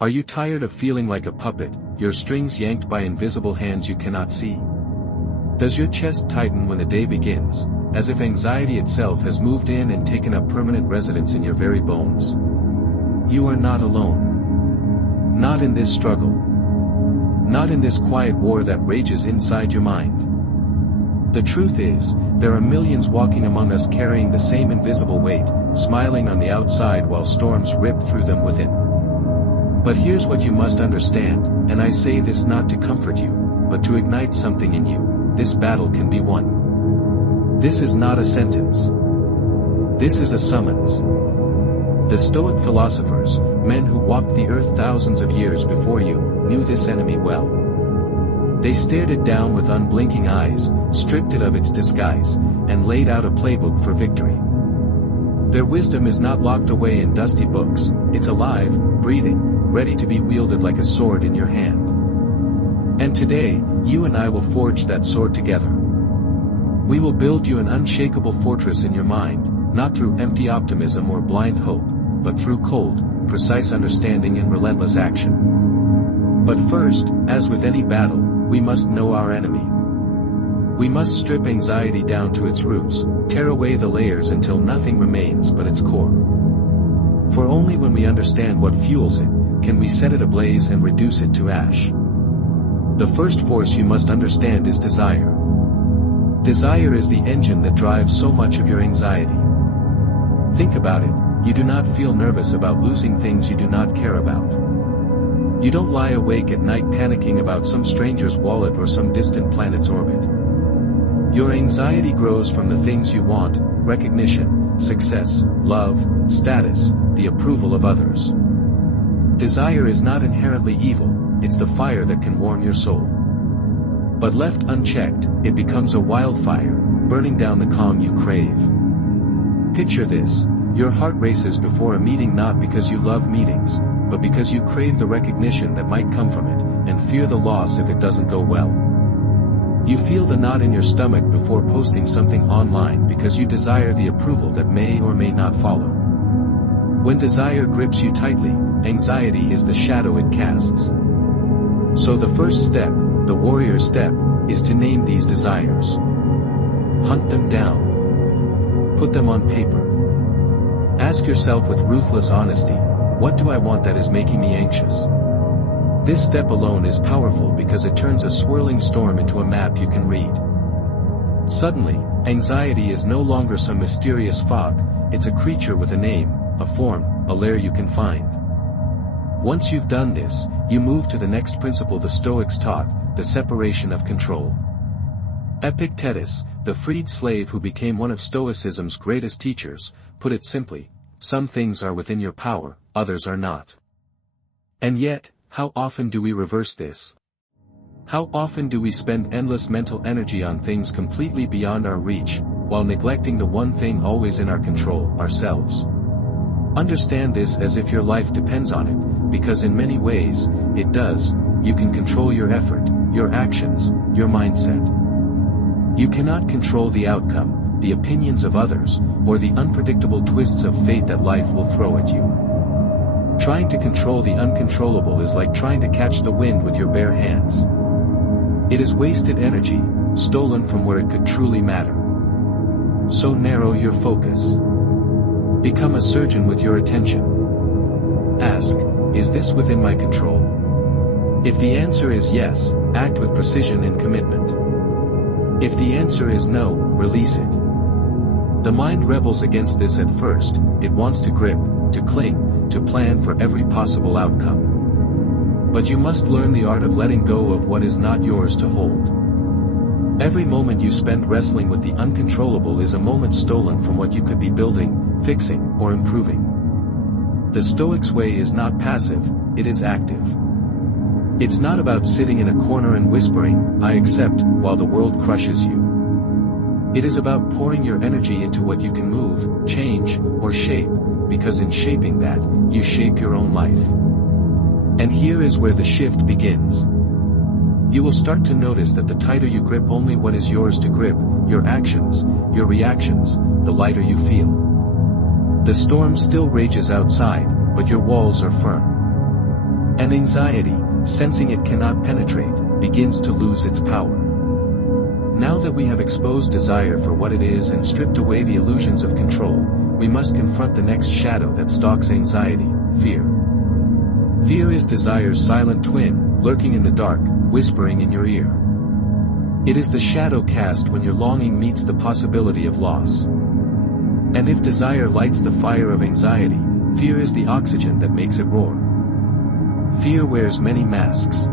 Are you tired of feeling like a puppet, your strings yanked by invisible hands you cannot see? Does your chest tighten when the day begins, as if anxiety itself has moved in and taken up permanent residence in your very bones? You are not alone. Not in this struggle. Not in this quiet war that rages inside your mind. The truth is, there are millions walking among us carrying the same invisible weight, smiling on the outside while storms rip through them within. But here's what you must understand, and I say this not to comfort you, but to ignite something in you: this battle can be won. This is not a sentence. This is a summons. The Stoic philosophers, men who walked the earth thousands of years before you, knew this enemy well. They stared it down with unblinking eyes, stripped it of its disguise, and laid out a playbook for victory. Their wisdom is not locked away in dusty books, it's alive, breathing, ready to be wielded like a sword in your hand. And today, you and I will forge that sword together. We will build you an unshakable fortress in your mind, not through empty optimism or blind hope, but through cold, precise understanding and relentless action. But first, as with any battle, we must know our enemy. We must strip anxiety down to its roots, tear away the layers until nothing remains but its core. For only when we understand what fuels it, can we set it ablaze and reduce it to ash. The first force you must understand is desire. Desire is the engine that drives so much of your anxiety. Think about it, you do not feel nervous about losing things you do not care about. You don't lie awake at night panicking about some stranger's wallet or some distant planet's orbit. Your anxiety grows from the things you want: recognition, success, love, status, the approval of others. Desire is not inherently evil, it's the fire that can warm your soul. But left unchecked, it becomes a wildfire, burning down the calm you crave. Picture this: your heart races before a meeting not because you love meetings, but because you crave the recognition that might come from it, and fear the loss if it doesn't go well. You feel the knot in your stomach before posting something online because you desire the approval that may or may not follow. When desire grips you tightly, anxiety is the shadow it casts. So the first step, the warrior step, is to name these desires. Hunt them down. Put them on paper. Ask yourself with ruthless honesty, what do I want that is making me anxious? This step alone is powerful because it turns a swirling storm into a map you can read. Suddenly, anxiety is no longer some mysterious fog, it's a creature with a name, a form, a lair you can find. Once you've done this, you move to the next principle the Stoics taught: the separation of control. Epictetus, the freed slave who became one of Stoicism's greatest teachers, put it simply: some things are within your power, others are not. And yet, how often do we reverse this? How often do we spend endless mental energy on things completely beyond our reach, while neglecting the one thing always in our control: ourselves? Understand this as if your life depends on it, because in many ways, it does. You can control your effort, your actions, your mindset. You cannot control the outcome, the opinions of others, or the unpredictable twists of fate that life will throw at you. Trying to control the uncontrollable is like trying to catch the wind with your bare hands. It is wasted energy, stolen from where it could truly matter. So narrow your focus. Become a surgeon with your attention. Ask, is this within my control? If the answer is yes, act with precision and commitment. If the answer is no, release it. The mind rebels against this at first. It wants to grip, to cling, to plan for every possible outcome. But you must learn the art of letting go of what is not yours to hold. Every moment you spend wrestling with the uncontrollable is a moment stolen from what you could be building, fixing, or improving. The Stoics' way is not passive, it is active. It's not about sitting in a corner and whispering, "I accept," while the world crushes you. It is about pouring your energy into what you can move, change, or shape, because in shaping that, you shape your own life. And here is where the shift begins. You will start to notice that the tighter you grip only what is yours to grip, your actions, your reactions, the lighter you feel. The storm still rages outside, but your walls are firm. And anxiety, sensing it cannot penetrate, begins to lose its power. Now that we have exposed desire for what it is and stripped away the illusions of control, we must confront the next shadow that stalks anxiety, fear. Fear is desire's silent twin, lurking in the dark, whispering in your ear. It is the shadow cast when your longing meets the possibility of loss. And if desire lights the fire of anxiety, fear is the oxygen that makes it roar. Fear wears many masks.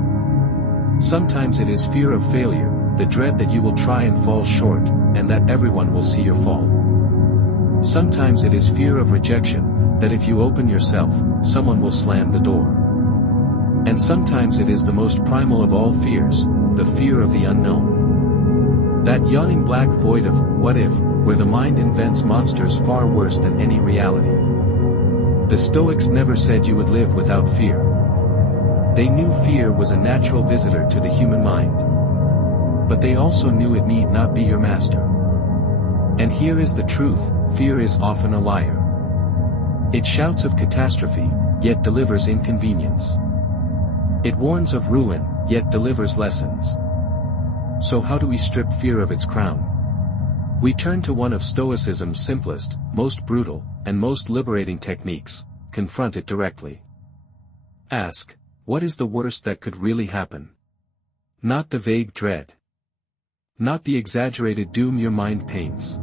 Sometimes it is fear of failure, the dread that you will try and fall short, and that everyone will see your fall. Sometimes it is fear of rejection, that if you open yourself, someone will slam the door. And sometimes it is the most primal of all fears, the fear of the unknown. That yawning black void of, what if, where the mind invents monsters far worse than any reality. The Stoics never said you would live without fear. They knew fear was a natural visitor to the human mind. But they also knew it need not be your master. And here is the truth, fear is often a liar. It shouts of catastrophe, yet delivers inconvenience. It warns of ruin, yet delivers lessons. So how do we strip fear of its crown? We turn to one of Stoicism's simplest, most brutal, and most liberating techniques: confront it directly. Ask, what is the worst that could really happen? Not the vague dread. Not the exaggerated doom your mind paints.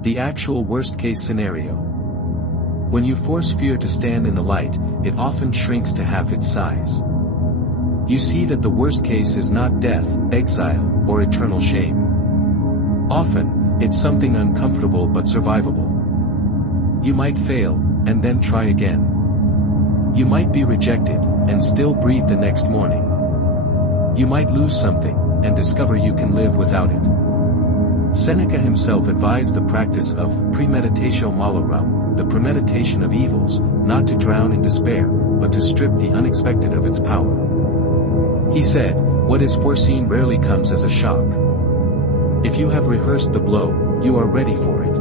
The actual worst-case scenario. When you force fear to stand in the light, it often shrinks to half its size. You see that the worst case is not death, exile, or eternal shame. Often, it's something uncomfortable but survivable. You might fail, and then try again. You might be rejected, and still breathe the next morning. You might lose something, and discover you can live without it. Seneca himself advised the practice of premeditatio malorum, the premeditation of evils, not to drown in despair, but to strip the unexpected of its power. He said, what is foreseen rarely comes as a shock. If you have rehearsed the blow, you are ready for it.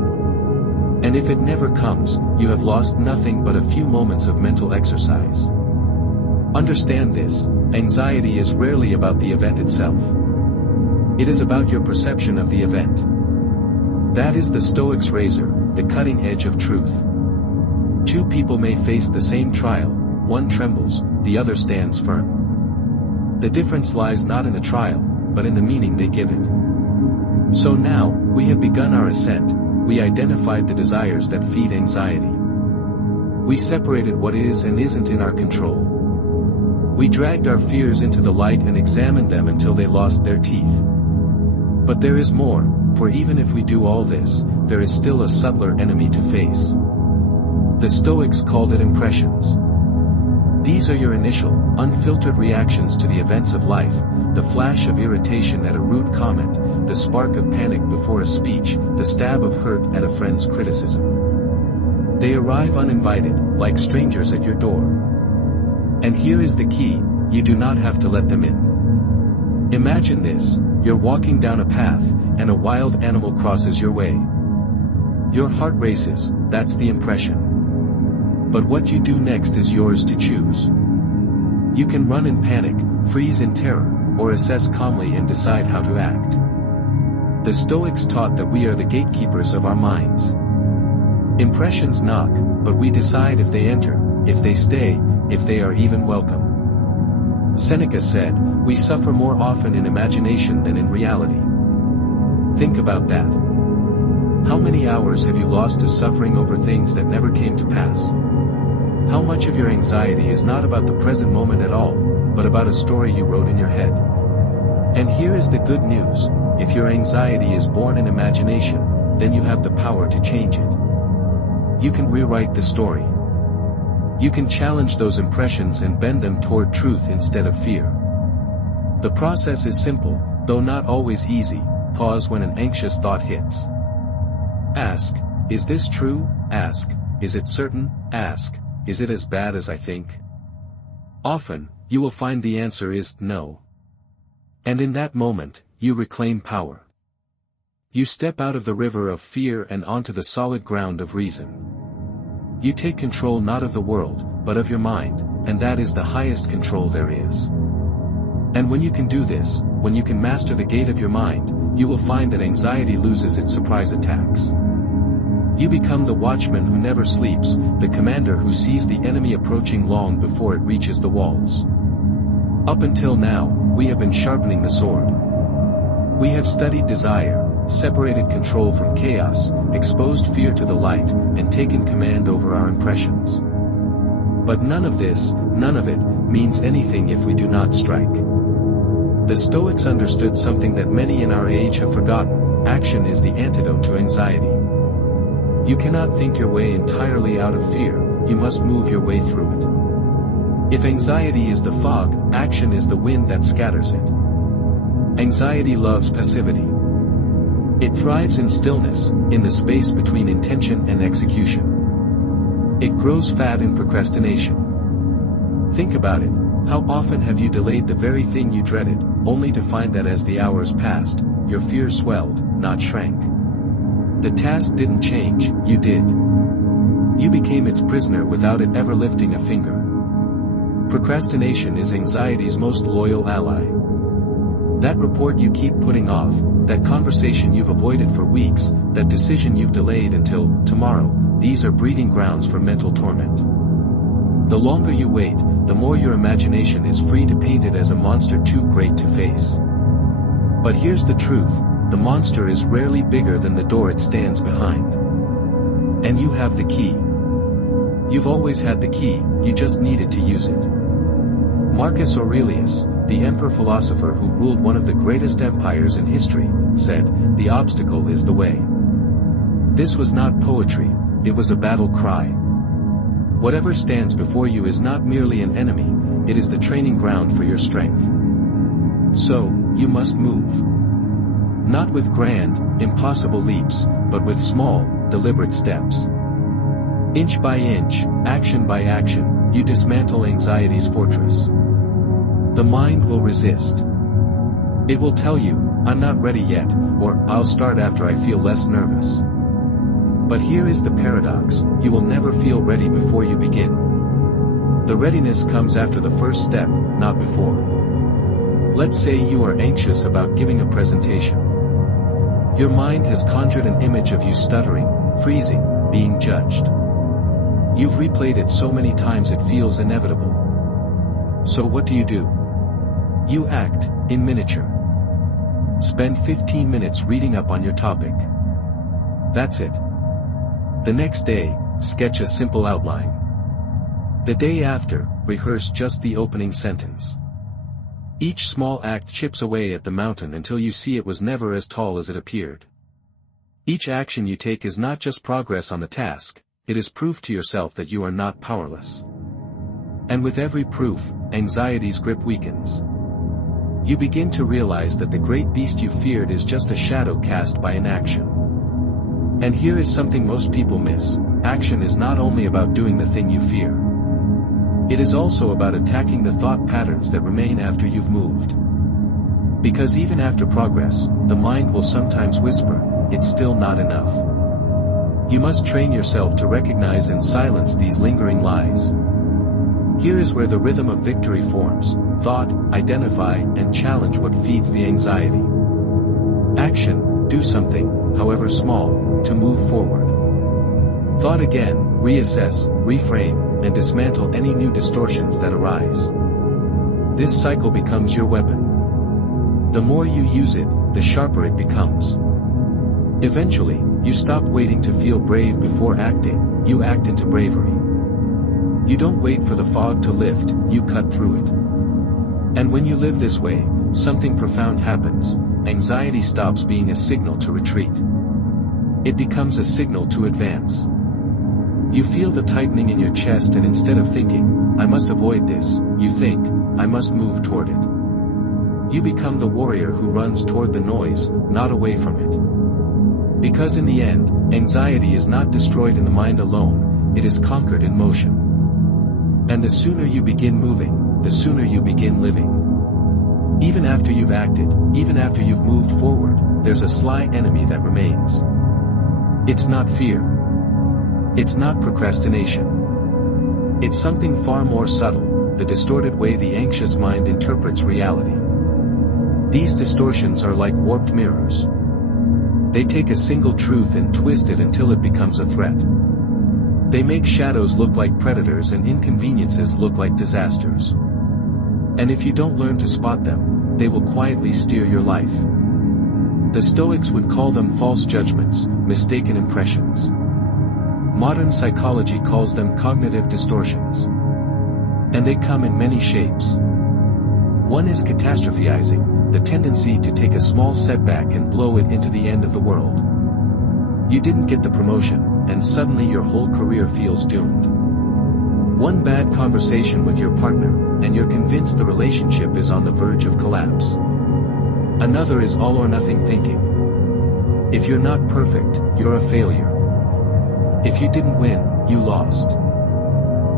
And if it never comes, you have lost nothing but a few moments of mental exercise. Understand this, anxiety is rarely about the event itself. It is about your perception of the event. That is the Stoic's razor, the cutting edge of truth. Two people may face the same trial, one trembles, the other stands firm. The difference lies not in the trial, but in the meaning they give it. So now, we have begun our ascent, we identified the desires that feed anxiety. We separated what is and isn't in our control. We dragged our fears into the light and examined them until they lost their teeth. But there is more, for even if we do all this, there is still a subtler enemy to face. The Stoics called it impressions. These are your initial, unfiltered reactions to the events of life, the flash of irritation at a rude comment, the spark of panic before a speech, the stab of hurt at a friend's criticism. They arrive uninvited, like strangers at your door. And here is the key, you do not have to let them in. Imagine this, you're walking down a path, and a wild animal crosses your way. Your heart races, that's the impression. But what you do next is yours to choose. You can run in panic, freeze in terror, or assess calmly and decide how to act. The Stoics taught that we are the gatekeepers of our minds. Impressions knock, but we decide if they enter, if they stay, if they are even welcome. Seneca said, we suffer more often in imagination than in reality. Think about that. How many hours have you lost to suffering over things that never came to pass? How much of your anxiety is not about the present moment at all, but about a story you wrote in your head? And here is the good news, if your anxiety is born in imagination, then you have the power to change it. You can rewrite the story. You can challenge those impressions and bend them toward truth instead of fear. The process is simple, though not always easy. Pause when an anxious thought hits. Ask, is this true? Ask, is it certain? Ask, is it as bad as I think? Often, you will find the answer is no. And in that moment, you reclaim power. You step out of the river of fear and onto the solid ground of reason. You take control not of the world, but of your mind, and that is the highest control there is. And when you can do this, when you can master the gate of your mind, you will find that anxiety loses its surprise attacks. You become the watchman who never sleeps, the commander who sees the enemy approaching long before it reaches the walls. Up until now, we have been sharpening the sword. We have studied desire, separated control from chaos, exposed fear to the light, and taken command over our impressions. But none of it, means anything if we do not strike. The Stoics understood something that many in our age have forgotten: action is the antidote to anxiety. You cannot think your way entirely out of fear, you must move your way through it. If anxiety is the fog, action is the wind that scatters it. Anxiety loves passivity. It thrives in stillness, in the space between intention and execution. It grows fat in procrastination. Think about it, how often have you delayed the very thing you dreaded, only to find that as the hours passed, your fear swelled, not shrank? The task didn't change, you did. You became its prisoner without it ever lifting a finger. Procrastination is anxiety's most loyal ally. That report you keep putting off, that conversation you've avoided for weeks, that decision you've delayed until tomorrow, these are breeding grounds for mental torment. The longer you wait, the more your imagination is free to paint it as a monster too great to face. But here's the truth, the monster is rarely bigger than the door it stands behind. And you have the key. You've always had the key, you just needed to use it. Marcus Aurelius, the emperor philosopher who ruled one of the greatest empires in history, said, "The obstacle is the way." This was not poetry, it was a battle cry. Whatever stands before you is not merely an enemy, it is the training ground for your strength. So, you must move. Not with grand, impossible leaps, but with small, deliberate steps. Inch by inch, action by action, you dismantle anxiety's fortress. The mind will resist. It will tell you, "I'm not ready yet," or "I'll start after I feel less nervous." But here is the paradox, you will never feel ready before you begin. The readiness comes after the first step, not before. Let's say you are anxious about giving a presentation. Your mind has conjured an image of you stuttering, freezing, being judged. You've replayed it so many times it feels inevitable. So what do? You act, in miniature. Spend 15 minutes reading up on your topic. That's it. The next day, sketch a simple outline. The day after, rehearse just the opening sentence. Each small act chips away at the mountain until you see it was never as tall as it appeared. Each action you take is not just progress on the task, it is proof to yourself that you are not powerless. And with every proof, anxiety's grip weakens. You begin to realize that the great beast you feared is just a shadow cast by inaction. And here is something most people miss: action is not only about doing the thing you fear. It is also about attacking the thought patterns that remain after you've moved. Because even after progress, the mind will sometimes whisper, "It's still not enough." You must train yourself to recognize and silence these lingering lies. Here is where the rhythm of victory forms: thought, identify, and challenge what feeds the anxiety. Action, do something, however small, to move forward. Thought again, reassess, reframe, and dismantle any new distortions that arise. This cycle becomes your weapon. The more you use it, the sharper it becomes. Eventually, you stop waiting to feel brave before acting, you act into bravery. You don't wait for the fog to lift, you cut through it. And when you live this way, something profound happens: anxiety stops being a signal to retreat. It becomes a signal to advance. You feel the tightening in your chest, and instead of thinking, "I must avoid this," you think, "I must move toward it." You become the warrior who runs toward the noise, not away from it. Because in the end, anxiety is not destroyed in the mind alone, it is conquered in motion. And the sooner you begin moving, the sooner you begin living. Even after you've acted, even after you've moved forward, there's a sly enemy that remains. It's not fear. It's not procrastination. It's something far more subtle, the distorted way the anxious mind interprets reality. These distortions are like warped mirrors. They take a single truth and twist it until it becomes a threat. They make shadows look like predators and inconveniences look like disasters. And if you don't learn to spot them, they will quietly steer your life. The Stoics would call them false judgments, mistaken impressions. Modern psychology calls them cognitive distortions. And they come in many shapes. One is catastrophizing, the tendency to take a small setback and blow it into the end of the world. You didn't get the promotion, and suddenly your whole career feels doomed. One bad conversation with your partner, and you're convinced the relationship is on the verge of collapse. Another is all or nothing thinking. If you're not perfect, you're a failure. If you didn't win, you lost.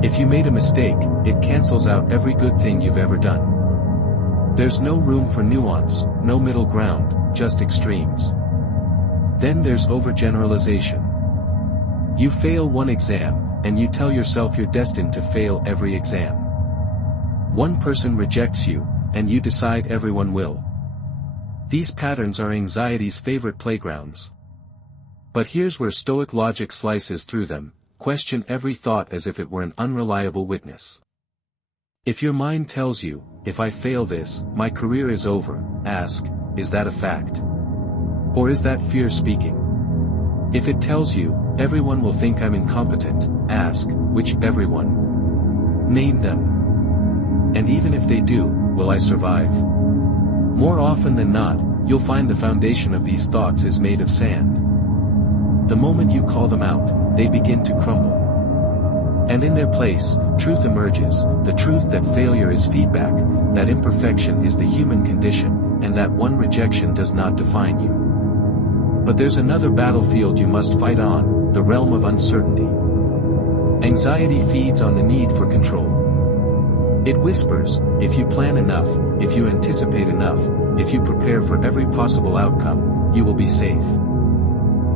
If you made a mistake, it cancels out every good thing you've ever done. There's no room for nuance, no middle ground, just extremes. Then there's overgeneralization. You fail one exam, and you tell yourself you're destined to fail every exam. One person rejects you, and you decide everyone will. These patterns are anxiety's favorite playgrounds. But here's where Stoic logic slices through them: question every thought as if it were an unreliable witness. If your mind tells you, if I fail this, my career is over, ask, is that a fact? Or is that fear speaking? If it tells you, everyone will think I'm incompetent, ask, which everyone? Name them. And even if they do, will I survive? More often than not, you'll find the foundation of these thoughts is made of sand. The moment you call them out, they begin to crumble. And in their place, truth emerges, the truth that failure is feedback, that imperfection is the human condition, and that one rejection does not define you. But there's another battlefield you must fight on, the realm of uncertainty. Anxiety feeds on the need for control. It whispers, if you plan enough, if you anticipate enough, if you prepare for every possible outcome, you will be safe.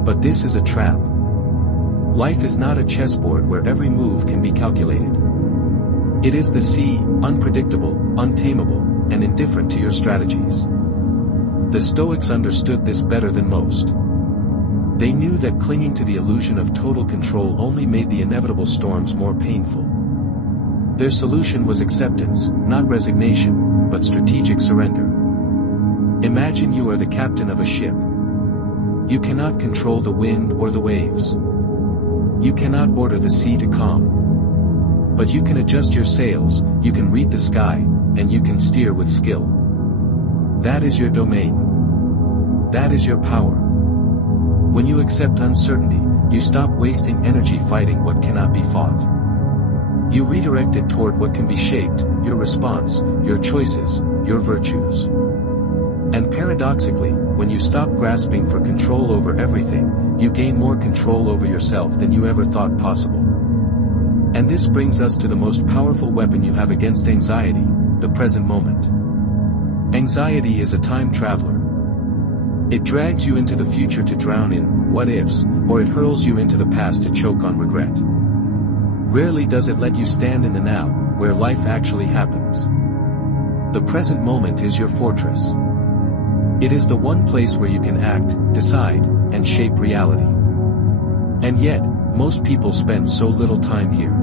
But this is a trap. Life is not a chessboard where every move can be calculated. It is the sea, unpredictable, untamable, and indifferent to your strategies. The Stoics understood this better than most. They knew that clinging to the illusion of total control only made the inevitable storms more painful. Their solution was acceptance, not resignation, but strategic surrender. Imagine you are the captain of a ship. You cannot control the wind or the waves. You cannot order the sea to calm. But you can adjust your sails, you can read the sky, and you can steer with skill. That is your domain. That is your power. When you accept uncertainty, you stop wasting energy fighting what cannot be fought. You redirect it toward what can be shaped, your response, your choices, your virtues. And paradoxically, when you stop grasping for control over everything, you gain more control over yourself than you ever thought possible. And this brings us to the most powerful weapon you have against anxiety, the present moment. Anxiety is a time traveler. It drags you into the future to drown in what-ifs, or it hurls you into the past to choke on regret. Rarely does it let you stand in the now, where life actually happens. The present moment is your fortress. It is the one place where you can act, decide, and shape reality. And yet, most people spend so little time here.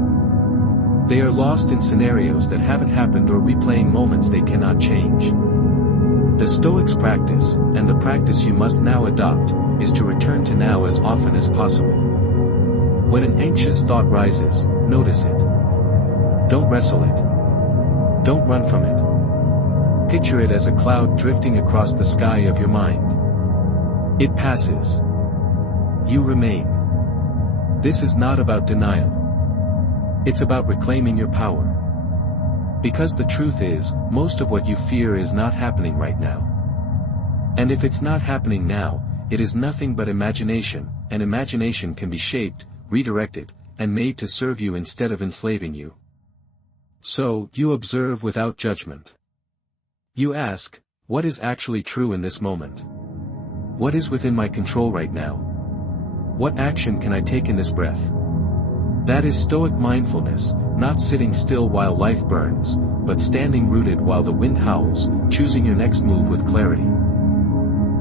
They are lost in scenarios that haven't happened or replaying moments they cannot change. The Stoics' practice, and the practice you must now adopt, is to return to now as often as possible. When an anxious thought rises, notice it. Don't wrestle it. Don't run from it. Picture it as a cloud drifting across the sky of your mind. It passes. You remain. This is not about denial. It's about reclaiming your power. Because the truth is, most of what you fear is not happening right now. And if it's not happening now, it is nothing but imagination, and imagination can be shaped, redirected, and made to serve you instead of enslaving you. So, you observe without judgment. You ask, what is actually true in this moment? What is within my control right now? What action can I take in this breath? That is Stoic mindfulness, not sitting still while life burns, but standing rooted while the wind howls, choosing your next move with clarity.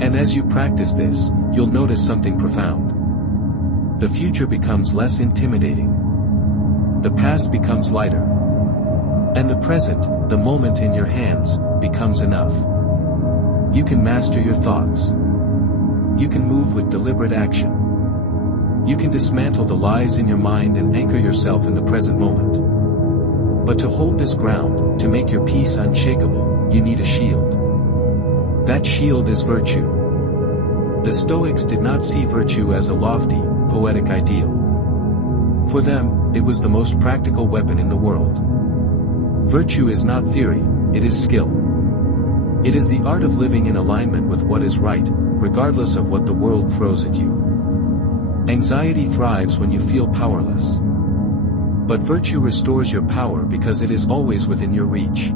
And as you practice this, you'll notice something profound. The future becomes less intimidating. The past becomes lighter. And the present, the moment in your hands, becomes enough. You can master your thoughts. You can move with deliberate action. You can dismantle the lies in your mind and anchor yourself in the present moment. But to hold this ground, to make your peace unshakable, you need a shield. That shield is virtue. The Stoics did not see virtue as a lofty, poetic ideal. For them, it was the most practical weapon in the world. Virtue is not theory, it is skill. It is the art of living in alignment with what is right, regardless of what the world throws at you. Anxiety thrives when you feel powerless. But virtue restores your power because it is always within your reach.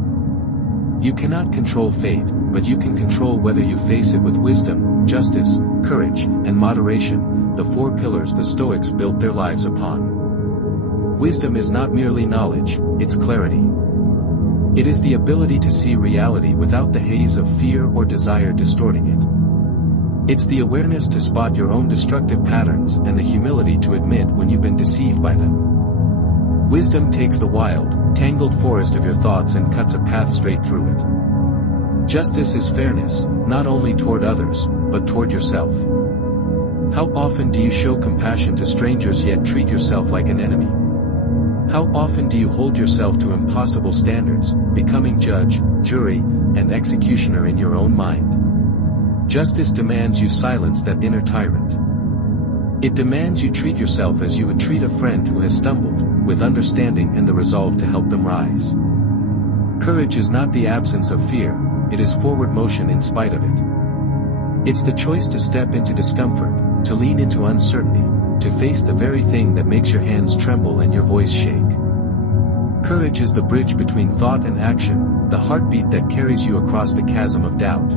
You cannot control fate, but you can control whether you face it with wisdom, justice, courage, and moderation, the four pillars the Stoics built their lives upon. Wisdom is not merely knowledge, it's clarity. It is the ability to see reality without the haze of fear or desire distorting it. It's the awareness to spot your own destructive patterns and the humility to admit when you've been deceived by them. Wisdom takes the wild, tangled forest of your thoughts and cuts a path straight through it. Justice is fairness, not only toward others, but toward yourself. How often do you show compassion to strangers yet treat yourself like an enemy? How often do you hold yourself to impossible standards, becoming judge, jury, and executioner in your own mind? Justice demands you silence that inner tyrant. It demands you treat yourself as you would treat a friend who has stumbled, with understanding and the resolve to help them rise. Courage is not the absence of fear, it is forward motion in spite of it. It's the choice to step into discomfort, to lean into uncertainty, to face the very thing that makes your hands tremble and your voice shake. Courage is the bridge between thought and action, the heartbeat that carries you across the chasm of doubt.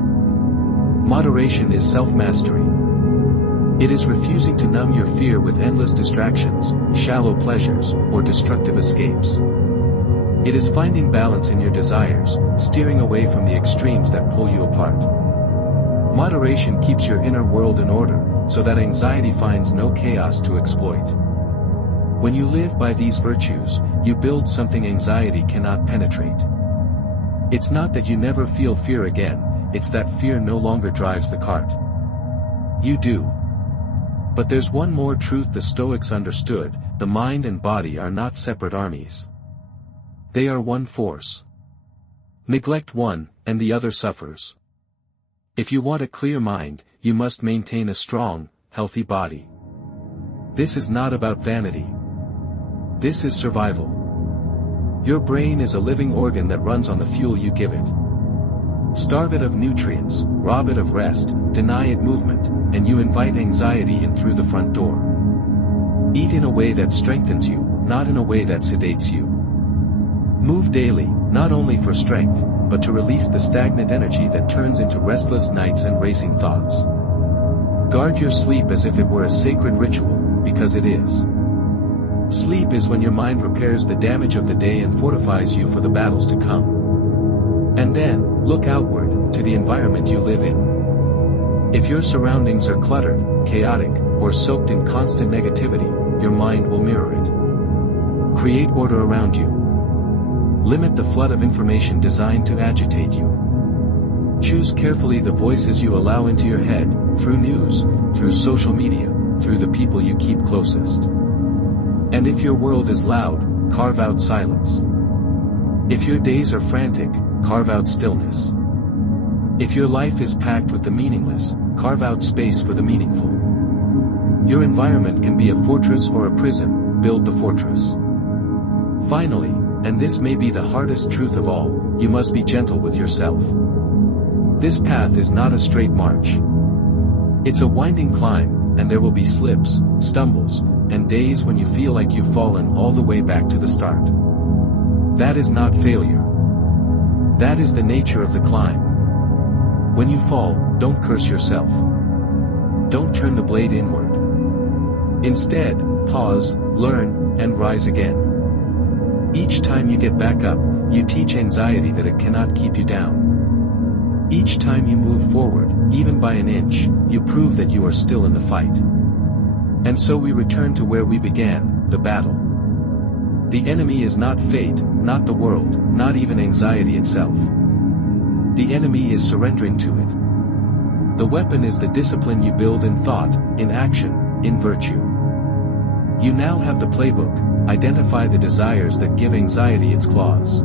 Moderation is self-mastery. It is refusing to numb your fear with endless distractions, shallow pleasures, or destructive escapes. It is finding balance in your desires, steering away from the extremes that pull you apart. Moderation keeps your inner world in order, so that anxiety finds no chaos to exploit. When you live by these virtues, you build something anxiety cannot penetrate. It's not that you never feel fear again, it's that fear no longer drives the cart. You do. But there's one more truth the Stoics understood: the mind and body are not separate armies. They are one force. Neglect one, and the other suffers. If you want a clear mind, you must maintain a strong, healthy body. This is not about vanity. This is survival. Your brain is a living organ that runs on the fuel you give it. Starve it of nutrients, rob it of rest, deny it movement, and you invite anxiety in through the front door. Eat in a way that strengthens you, not in a way that sedates you. Move daily, not only for strength, but to release the stagnant energy that turns into restless nights and racing thoughts. Guard your sleep as if it were a sacred ritual, because it is. Sleep is when your mind repairs the damage of the day and fortifies you for the battles to come. And then, look outward, to the environment you live in. If your surroundings are cluttered, chaotic, or soaked in constant negativity, your mind will mirror it. Create order around you. Limit the flood of information designed to agitate you. Choose carefully the voices you allow into your head, through news, through social media, through the people you keep closest. And if your world is loud, carve out silence. If your days are frantic, carve out stillness. If your life is packed with the meaningless, carve out space for the meaningful. Your environment can be a fortress or a prison, build the fortress. Finally, and this may be the hardest truth of all, you must be gentle with yourself. This path is not a straight march. It's a winding climb, and there will be slips, stumbles, and days when you feel like you've fallen all the way back to the start. That is not failure. That is the nature of the climb. When you fall, don't curse yourself. Don't turn the blade inward. Instead, pause, learn, and rise again. Each time you get back up, you teach anxiety that it cannot keep you down. Each time you move forward, even by an inch, you prove that you are still in the fight. And so we return to where we began, the battle. The enemy is not fate, not the world, not even anxiety itself. The enemy is surrendering to it. The weapon is the discipline you build in thought, in action, in virtue. You now have the playbook. Identify the desires that give anxiety its claws.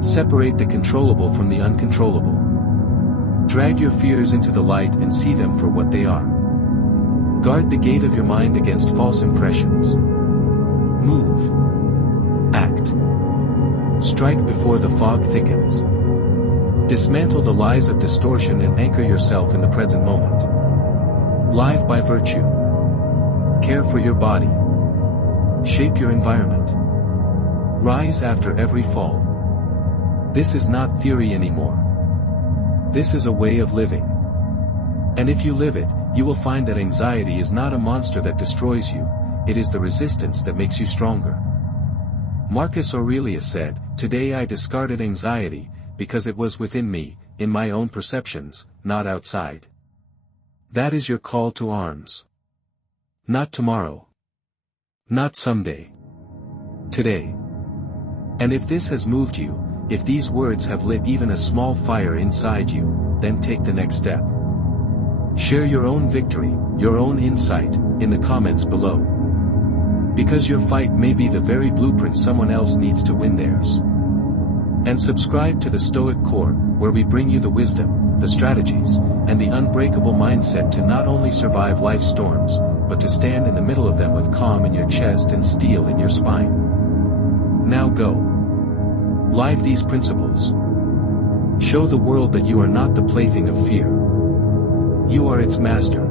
Separate the controllable from the uncontrollable. Drag your fears into the light and see them for what they are. Guard the gate of your mind against false impressions. Move. Act. Strike before the fog thickens. Dismantle the lies of distortion and anchor yourself in the present moment. Live by virtue. Care for your body. Shape your environment. Rise after every fall. This is not theory anymore. This is a way of living. And if you live it, you will find that anxiety is not a monster that destroys you, it is the resistance that makes you stronger. Marcus Aurelius said, "Today I discarded anxiety, because it was within me, in my own perceptions, not outside." That is your call to arms. Not tomorrow. Not someday. Today. And if this has moved you, if these words have lit even a small fire inside you, then take the next step. Share your own victory, your own insight, in the comments below. Because your fight may be the very blueprint someone else needs to win theirs. And subscribe to the Stoic Core, where we bring you the wisdom, the strategies, and the unbreakable mindset to not only survive life's storms, but to stand in the middle of them with calm in your chest and steel in your spine. Now go. Live these principles. Show the world that you are not the plaything of fear. You are its master.